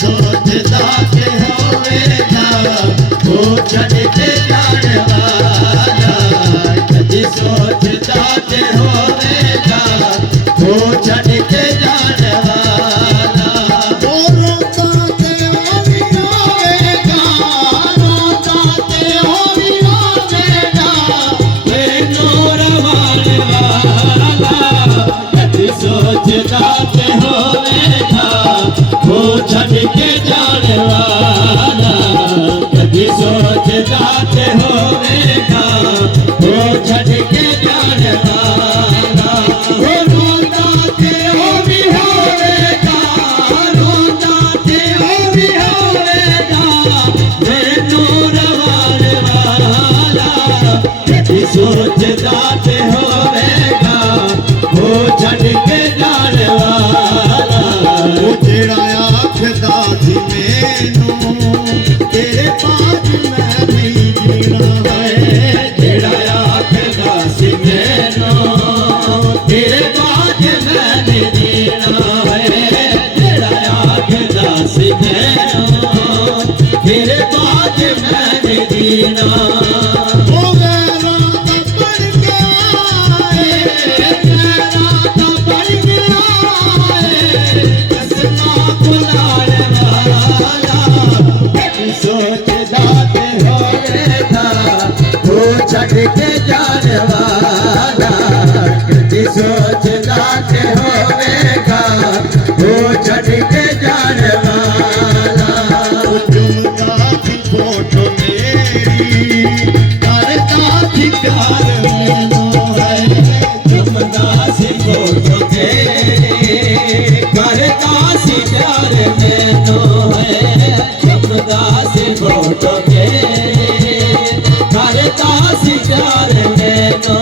सोचदा के होवेगा वो छड़ के जाने वाला कदी सोचदा के होवेगा वो छड़ के जाने वाला वो रोता के होवी होवेगा रोता के होवी होवेगा वे नूर वाले वाला कदी सोचदा के होवेगा वो छड़ के जाने वाला कभी सोचदा के होवेगा वो छड़ के जाने वाला वो रोता के भी होवेगा रोता के भी होवेगा वे नूर वाले वाला कभी सोचदा के होवेगा वो छड़ के जाने वाला वो जेड़ा आखदा सी मैनू तेरे पास मैं नहीं जीना है जेड़ा आखदा सी मैनू तेरे पास मैं नहीं जीना है जेड़ा आखदा सी मैनू तेरे पास मैं नहीं जीना छड़ के जाने वाला कदी सोचदा के होवेगा वो छड़ के जाने वाला झुमका की फोटो मेरी करता थी प्यार मैनू है झुमका सी फोटो तेरी करता सी प्यार मैनू है झुमका सी फोटो तासी प्यार में तो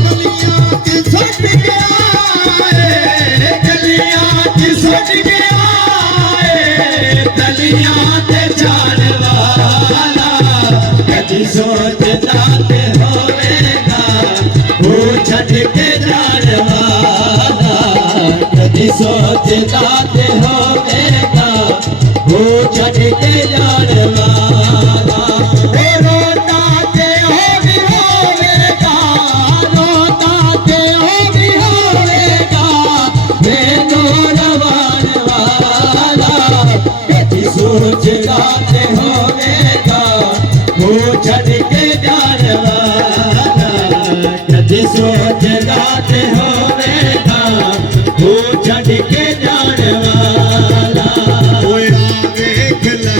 गलियां की सट गया गलियां की सट गया गलियां ते जाने वाला कदी सोचदा के होवेगा वो छड़ के जाने वाला कदी सोचदा के होवेगा वो छड़ के जाने वाला सोचदा के होवेगा वो छड़ के जाने वाला कदी सोचदा के होवेगा वो छड़ के जाने वाला देख ले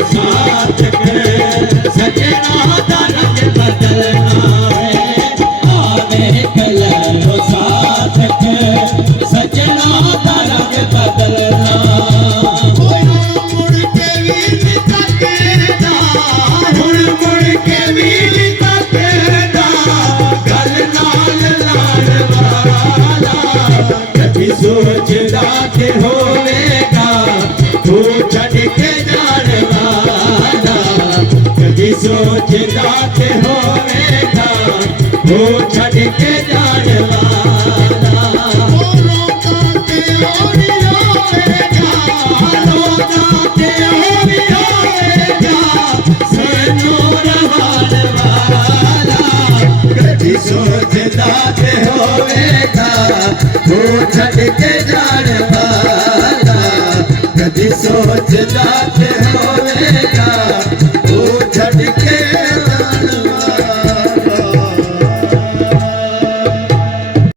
उठा के सजना का रंग बदलना है देख ले उठा के सजना का रंग बदलना है सजना का रंग बदलना मुड़ के भी तकेदा मुड़ के भी तकेदा गल नाल लाल वाला कभी सोचदा के होवेगा वो छड़ के जाने वाला कभी सोचदा के होवेगा वो छड़ के जाने वाला रोता के होवेगा रोता के होवेगा सनूर वाले वाला कभी सोचदा के होवेगा वो छड़ के जाने वाला कभी सोचदा के होवेगा